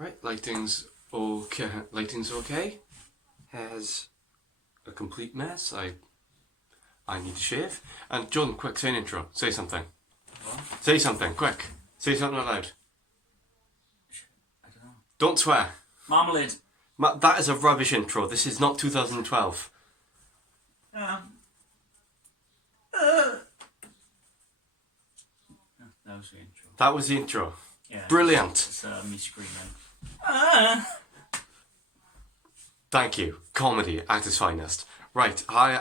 Right, lighting's okay. Lighting's okay. Hair's a complete mess. I need to shave. And John, quick, say an intro. Say something. What? Say something, quick. Say something aloud. I don't know. Don't swear. Marmalade. That is a rubbish intro. This is not 2012. That was the intro. That was the intro. Yeah. Brilliant. It's me screaming. Thank you. Comedy at its finest. Right. Hi,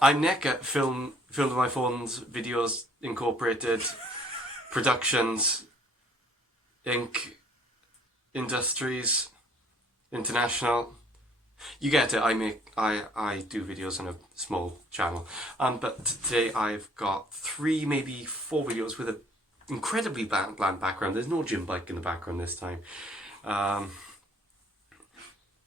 I'm Nick at Filmedonmyphone's Videos Incorporated Productions Inc. Industries International. You get it. I do videos on a small channel. But today I've got 3, maybe 4 videos with an incredibly bland background. There's no gym bike in the background this time. There's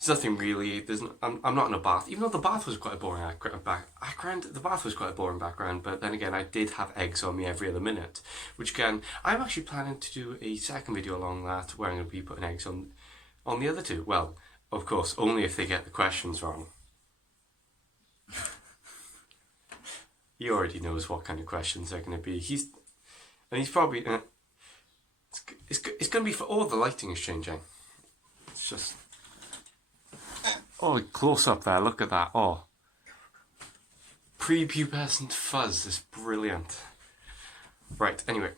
nothing really. I'm not in a bath, even though the bath was quite a boring background. The bath was quite a boring background, but then again, I did have eggs on me every other minute, which again, I'm actually planning to do a second video along that where I'm going to be putting eggs on the other 2. Well, of course, only if they get the questions wrong. He already knows what kind of questions they're going to be. He's probably it's going to be for all the lighting is changing. It's just. Oh, close up there, look at that. Oh. Prepubescent fuzz is brilliant. Right, anyway.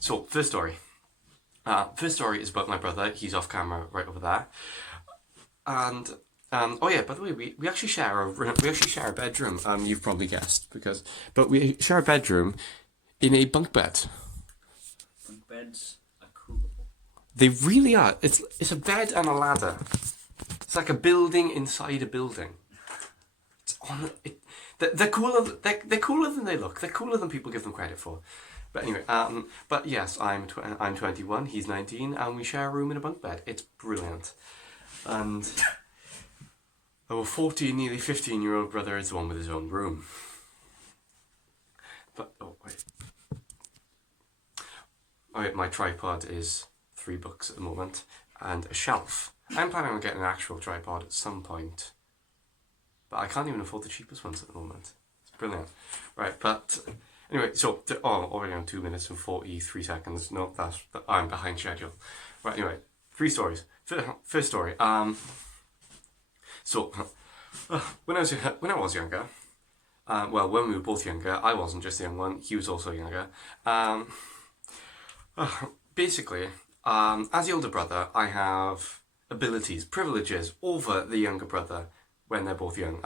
So, first story. First story is about my brother. He's off camera right over there. And, oh yeah, by the way, we actually share a bedroom. You've probably guessed, but we share a bedroom in a bunk bed. Bunk beds are cool. They really are. It's a bed and a ladder. It's like a building inside a building. It's on. They're cooler. They're cooler than they look. They're cooler than people give them credit for. But anyway, but yes, I'm 21. He's 19, and we share a room in a bunk bed. It's brilliant. And our 14, nearly 15-year-old brother is the one with his own room. But oh wait, my tripod is 3 books at the moment and a shelf. I'm planning on getting an actual tripod at some point, but I can't even afford the cheapest ones at the moment. It's brilliant. Right, but anyway, so, already on 2 minutes and 43 seconds. No, I'm behind schedule. Right, anyway, 3 stories. First story, so, when I was younger, well, when we were both younger, I wasn't just the young one, he was also younger. Basically, as the older brother, I have abilities, privileges over the younger brother when they're both young.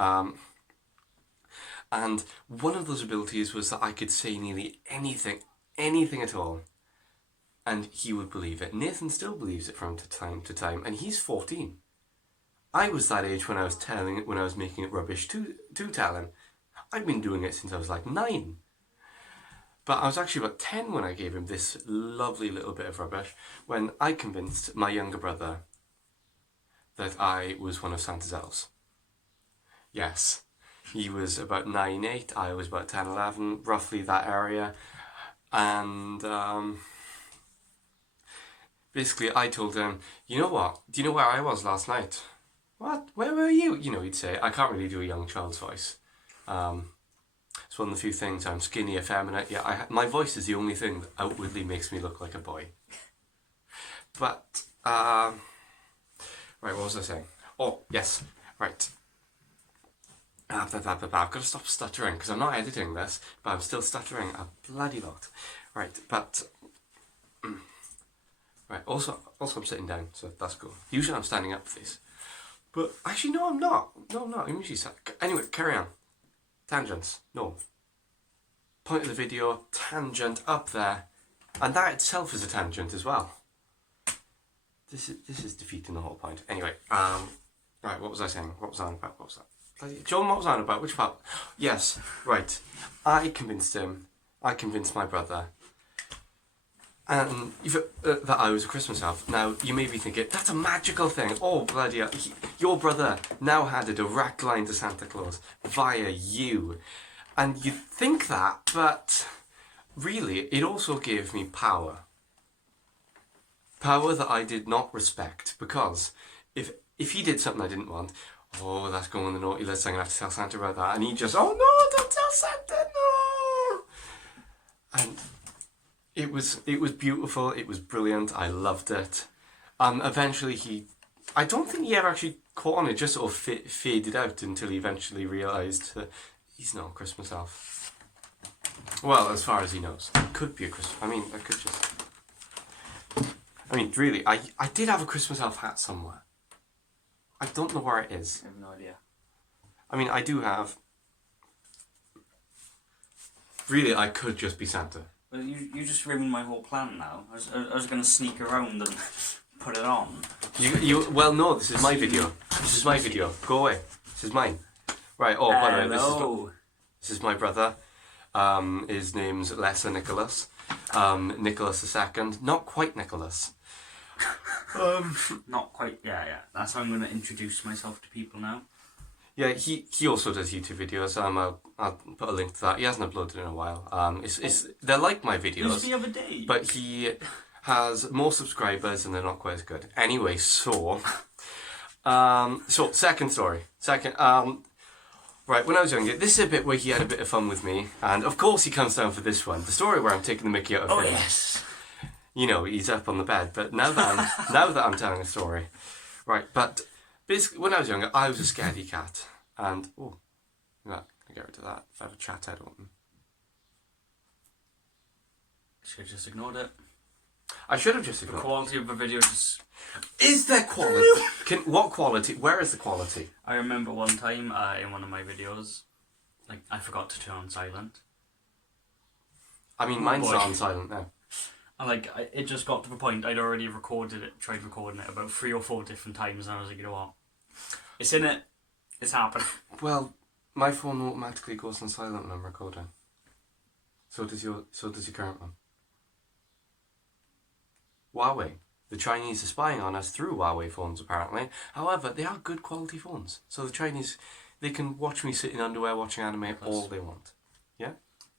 And one of those abilities was that I could say nearly anything at all, and he would believe it. Nathan still believes it from time to time, and he's 14. I was that age when I was making it rubbish to tell him. I'd been doing it since I was like 9. But I was actually about 10 when I gave him this lovely little bit of rubbish, when I convinced my younger brother that I was one of Santa's elves. Yes, he was about 9, 8, I was about 10, 11, roughly that area. And basically I told him, you know what, do you know where I was last night? What? Where were you? You know, he'd say, I can't really do a young child's voice. It's one of the few things. I'm skinny, effeminate. Yeah, my voice is the only thing that outwardly makes me look like a boy. But, right, what was I saying? Oh, yes, right. I've got to stop stuttering, because I'm not editing this, but I'm still stuttering a bloody lot. Right, but, right, also I'm sitting down, so that's cool. Usually I'm standing up for these. But, actually, no, I'm not. No, I'm not. I'm usually sat. Anyway, carry on. Tangents. No. Point of the video, tangent up there. And that itself is a tangent as well. This is defeating the whole point. Anyway, right, what was I saying? What was I on about? What was that? John, what was I on about? Which part? Yes, right. I convinced him. I convinced my brother. And that I was a Christmas elf. Now, you may be thinking, that's a magical thing. Oh, bloody hell. Your brother now had a direct line to Santa Claus via you. And you'd think that, but really, it also gave me power. Power that I did not respect, because if he did something I didn't want, oh, that's going on the naughty list, I'm going to have to tell Santa about that. And he just, oh no, don't tell Santa, no! And it was beautiful, it was brilliant, I loved it. Eventually I don't think he ever actually caught on, it just sort of faded out until he eventually realised that he's not a Christmas elf. Well, as far as he knows. It could be a Christmas, really, I did have a Christmas elf hat somewhere. I don't know where it is. I have no idea. I mean, I do have. Really, I could just be Santa. Well, you just ruined my whole plan now. I was going to sneak around and put it on. Well, no, this is my video. This is my video. Go away. This is mine. Right, oh, by the way, this is my brother. His name's Lesser Nicholas. Nicholas II. Not quite Nicholas. Not quite, yeah. That's how I'm going to introduce myself to people now. Yeah, he also does YouTube videos. I'll put a link to that. He hasn't uploaded in a while. They're like my videos. Just the other day. But he has more subscribers and they're not quite as good. Anyway, so second story. Right, when I was younger, this is a bit where he had a bit of fun with me, and of course he comes down for this one. The story where I'm taking the mickey out of him. Oh yes. You know, he's up on the bed, but now that I'm telling a story. Right, but basically, when I was younger, I was a scaredy cat. And, oh, I'm going to get rid of that. I have a chat head open. Should have just ignored it. I should have just ignored it. The quality of the video just... Is there quality? What quality? Where is the quality? I remember one time in one of my videos, like, I forgot to turn on silent. I mean, mine's not on silent now. And it just got to the point I'd already tried recording it about 3 or 4 different times, and I was like, you know what? It's in it. It's happening. Well, my phone automatically goes on silent when I'm recording. So does your current one. Huawei. The Chinese are spying on us through Huawei phones, apparently. However, they are good quality phones. So the Chinese, they can watch me sit in underwear watching anime all they want. Yeah?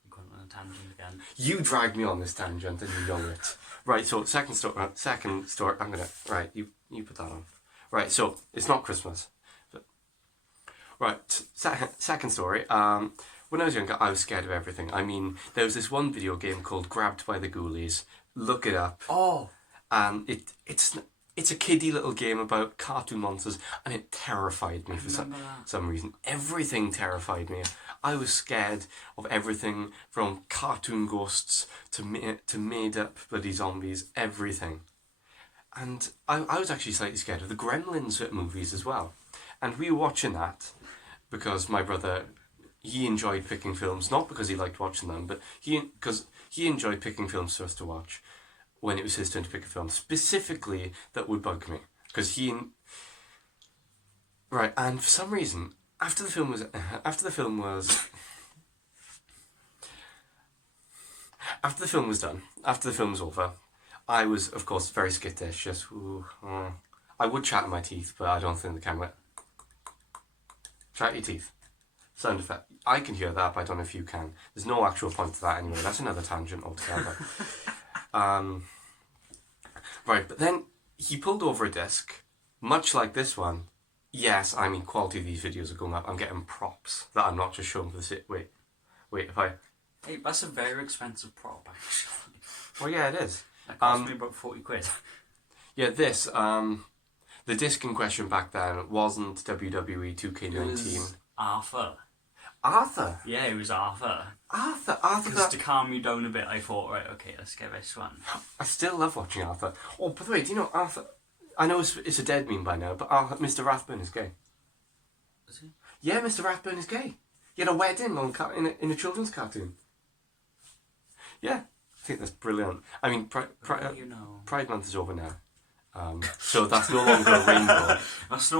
Going on a tangent again. You dragged me on this tangent and you know it. Right, so second story, I'm gonna, right, you put that on. Right, so, it's not Christmas. But, right, second story, when I was younger, I was scared of everything. I mean, there was this one video game called Grabbed by the Ghoulies. Look it up. Oh! And it's a kiddie little game about cartoon monsters, and it terrified me for some reason. Everything terrified me. I was scared of everything from cartoon ghosts to made up bloody zombies, everything. And I was actually slightly scared of the Gremlins movies as well. And we were watching that because my brother, he enjoyed picking films, not because he liked watching them, but because he enjoyed picking films for us to watch when it was his turn to pick a film, specifically that would bug me. Because right, and for some reason, after the film was done, after the film was over, I was, of course, very skittish. Just, I would chatter my teeth, but I don't think the camera... Chat your teeth. Sound effect. I can hear that, but I don't know if you can. There's no actual point to that anyway. That's another tangent altogether. Right, but then he pulled over a disc, much like this one. Yes, I mean, quality of these videos are going up. I'm getting props that I'm not just showing for the sit. Wait, if I... Hey, that's a very expensive prop, actually. Well, yeah, it is. That cost me about 40 quid. Yeah, this, the disc in question back then wasn't WWE 2K19. It was Arthur. Arthur? Yeah, it was Arthur. Arthur. Because to calm you down a bit, I thought, right, okay, let's get this one. I still love watching Arthur. Oh, by the way, do you know Arthur... I know it's a dead meme by now, but Mr. Rathbone is gay. Is he? Yeah, Mr. Rathbone is gay. He had a wedding in a children's cartoon. Yeah, I think that's brilliant. I mean, Pride Month is over now. So that's no longer a rainbow. That's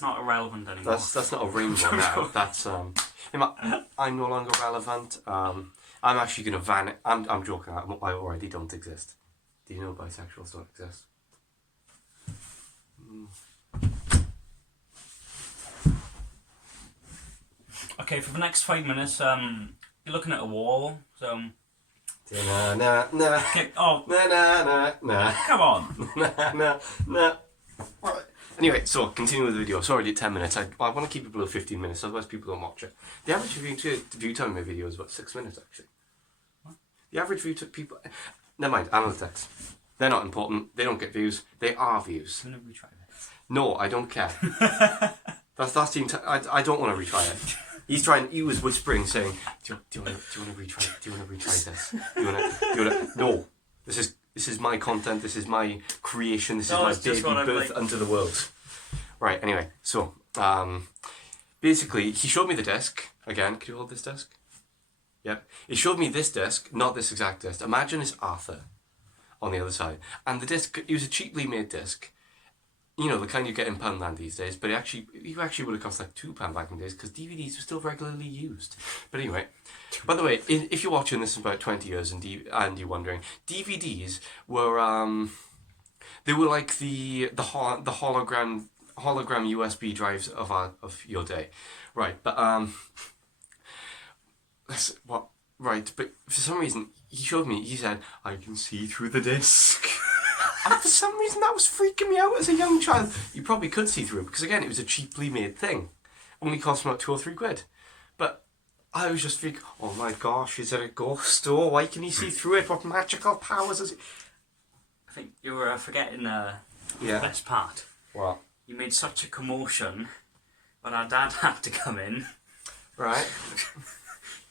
not irrelevant anymore. That's not a rainbow now. That's I'm no longer relevant. I'm actually going to vanish. I'm joking. I already don't exist. Do you know bisexuals don't exist? Okay, for the next 5 minutes, you're looking at a wall. So Na na na Okay, oh, na na na na come on. na na na. Right. Anyway, so continue with the video. It's already 10 minutes. I want to keep it below 15 minutes, otherwise people don't watch it. The average view time of my video is about 6 minutes, actually. What? The average view to people. Never mind, analytics. They're not important. They don't get views. They are views. I'm gonna retry this. No, I don't care. that's the I don't want to retry it. He was whispering, saying, "Do you want to retry? Do you want to retry this? Do you want to? No, this is my content. This is my creation. This is my baby birth unto the world." Right. Anyway, so basically, he showed me the disc again. Can you hold this disc? Yep. He showed me this disc, not this exact disc. Imagine it's Arthur on the other side, and the disc. It was a cheaply made disc. You know, the kind you get in Poundland these days, but he actually would have cost like £2 back in the days because DVDs were still regularly used. But anyway, by the way, if you're watching this in about 20 years and you're wondering, DVDs were they were like the hologram USB drives of your day, right? But that's what right. But for some reason, he showed me. He said, "I can see through the disc." And for some reason that was freaking me out as a young child. You probably could see through it because again it was a cheaply made thing. Only cost me about £2 or £3. But I was just thinking, oh my gosh, is it a ghost? Oh, why can he see through it? What magical powers is it? I think you were forgetting the Yeah. best part. What? You made such a commotion when our dad had to come in, Right.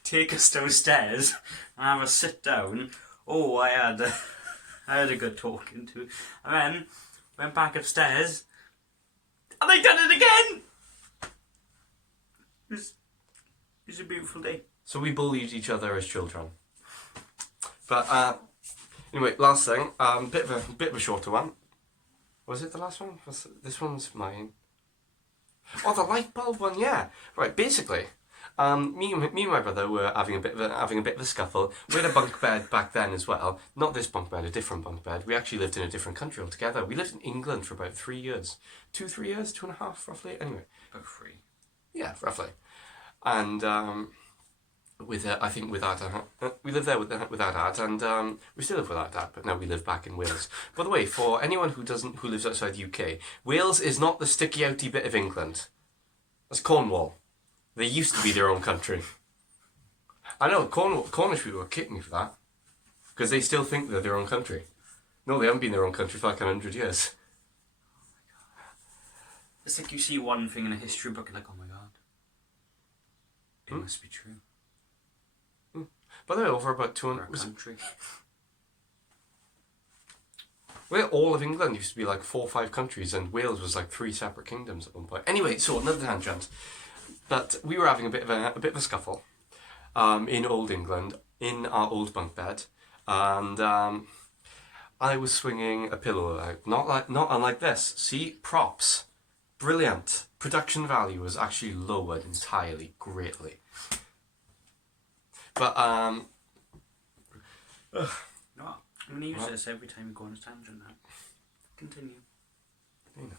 take us downstairs and have a sit down. Oh, I had a good talking to, and then went back upstairs, and they done it again. It was a beautiful day. So we bullied each other as children. But anyway, last thing, bit of a shorter one. Was it the last one? This one's mine. Oh, the light bulb one, yeah. Right, basically. Me and my brother were having a bit of a scuffle. We had a bunk bed back then as well. Not this bunk bed, a different bunk bed. We actually lived in a different country altogether. We lived in England for about 3 years. 2-3 years, 2.5 roughly. Anyway. about 3. Yeah, roughly. And with our dad, we lived there with our dad, and we still live with our dad, but now we live back in Wales. By the way, for anyone who lives outside the UK, Wales is not the sticky outy bit of England. That's Cornwall. They used to be their own country. I know, Cornish people would kick me for that. Because they still think they're their own country. No, they haven't been their own country for like 100 years. It's like you see one thing in a history book and like, oh my god. It must be true. By the way, over about 200... For a country. Well, all of England used to be like 4 or 5 countries, and Wales was like 3 separate kingdoms at one point. Anyway, so another tangent. But we were having a bit of a scuffle in old England, in our old bunk bed, and I was swinging a pillow out, not unlike this. See, props, brilliant. Production value was actually lowered entirely, greatly. But You know what? I'm going to use this every time you go on a tangent now. Continue. you know.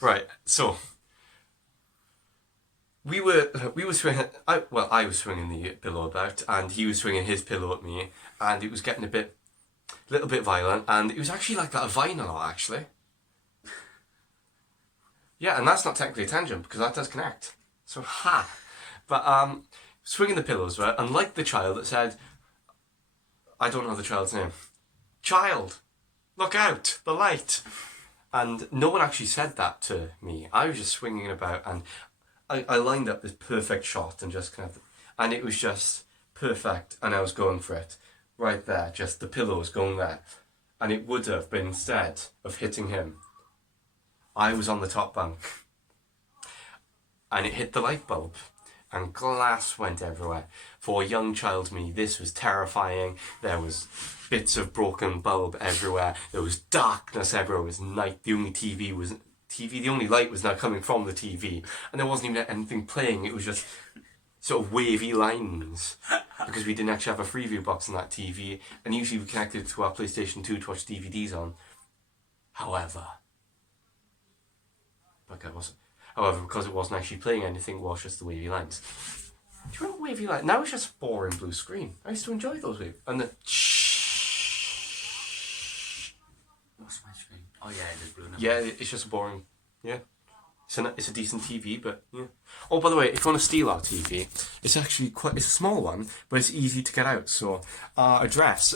Right, so we were swinging. I was swinging the pillow about, and he was swinging his pillow at me, and it was getting a little bit violent, and it was actually like that of vinyl, actually. Yeah, and that's not technically a tangent because that does connect. So ha, but swinging the pillows, right? And like the child that said, I don't know the child's name. Child, look out, the light. And no one actually said that to me. I was just swinging about, and I lined up this perfect shot and just kind of, and it was just perfect, and I was going for it. Right there, just the pillows going there. And it would have been, instead of hitting him, I was on the top bunk. And it hit the light bulb. And glass went everywhere. For a young child me, this was terrifying. There was bits of broken bulb everywhere. There was darkness everywhere. It was night. The only light was now coming from the TV. And there wasn't even anything playing. It was just sort of wavy lines. Because we didn't actually have a Freeview box on that TV. And usually we connected it to our PlayStation 2 to watch DVDs on. However, because it wasn't actually playing anything, it was just the wavy lines. Do you remember wavy light? Now it's just a boring blue screen. I used to enjoy those waves. And the What's my screen? Oh yeah, it is blue now. yeah, it's just a boring. Yeah, it's a decent TV, but yeah. Oh, by the way, if you want to steal our TV, it's actually it's a small one, but it's easy to get out. So our address.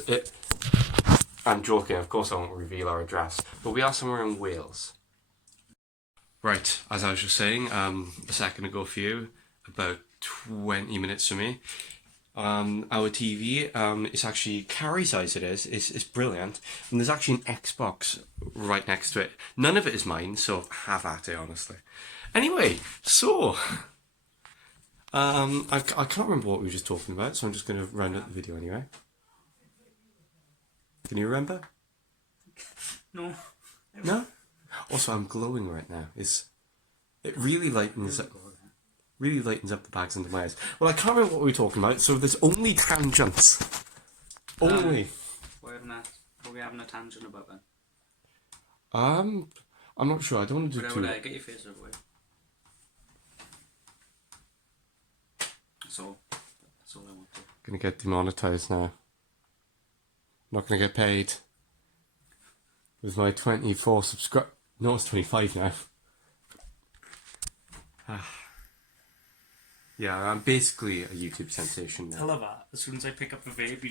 I'm joking. Of course, I won't reveal our address, but we are somewhere in Wales. Right, as I was just saying a second ago for you, about 20 minutes for me. Our TV, it's actually carry size. It's brilliant, and there's actually an Xbox right next to it. None of it is mine, so have at it, honestly. Anyway, so I can't remember what we were just talking about, so I'm just going to round up the video anyway. Can you remember? No. No. Also, I'm glowing right now. It really lightens up. Really lightens up the bags under my eyes. Well, I can't remember what we were talking about, so there's only tangents. Only. What are we having a tangent about then? I'm not sure. I don't want to do too. Get your face over. That's all I want to. Gonna get demonetized now. Not gonna get paid. With my 24 subscribe. No, it's 25 now. Yeah, I'm basically a YouTube sensation now. Tell her that as soon as I pick up the vape.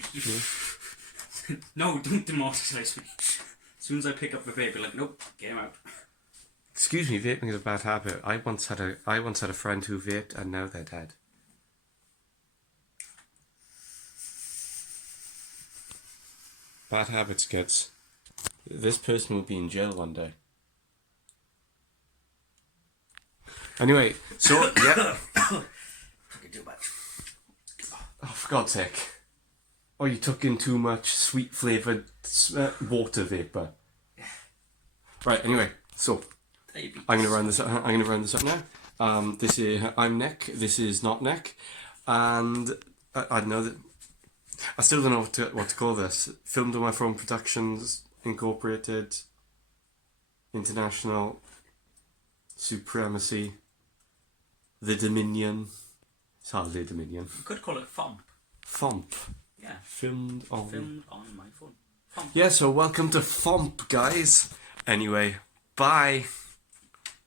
No, don't demonetize me. As soon as I pick up the vape, you're like, nope, get him out. Excuse me, vaping is a bad habit. I once had a friend who vaped, and now they're dead. Bad habits, kids. This person will be in jail one day. Anyway, so yeah. Fucking too much. Oh, for God's sake! Oh, you took in too much sweet flavoured water vapour. Right. Anyway, so I'm gonna round this up. now. This is I'm Nick. This is not Nick, and I know that I still don't know what to call this. Filmedonmyphone Productions Incorporated. International Supremacy. The Dominion. It's hardly a Dominion. You could call it FOMP. FOMP. Yeah. Filmed on my phone. FOMP. Yeah, so welcome to FOMP, guys. Anyway, bye.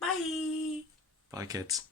Bye. Bye, kids.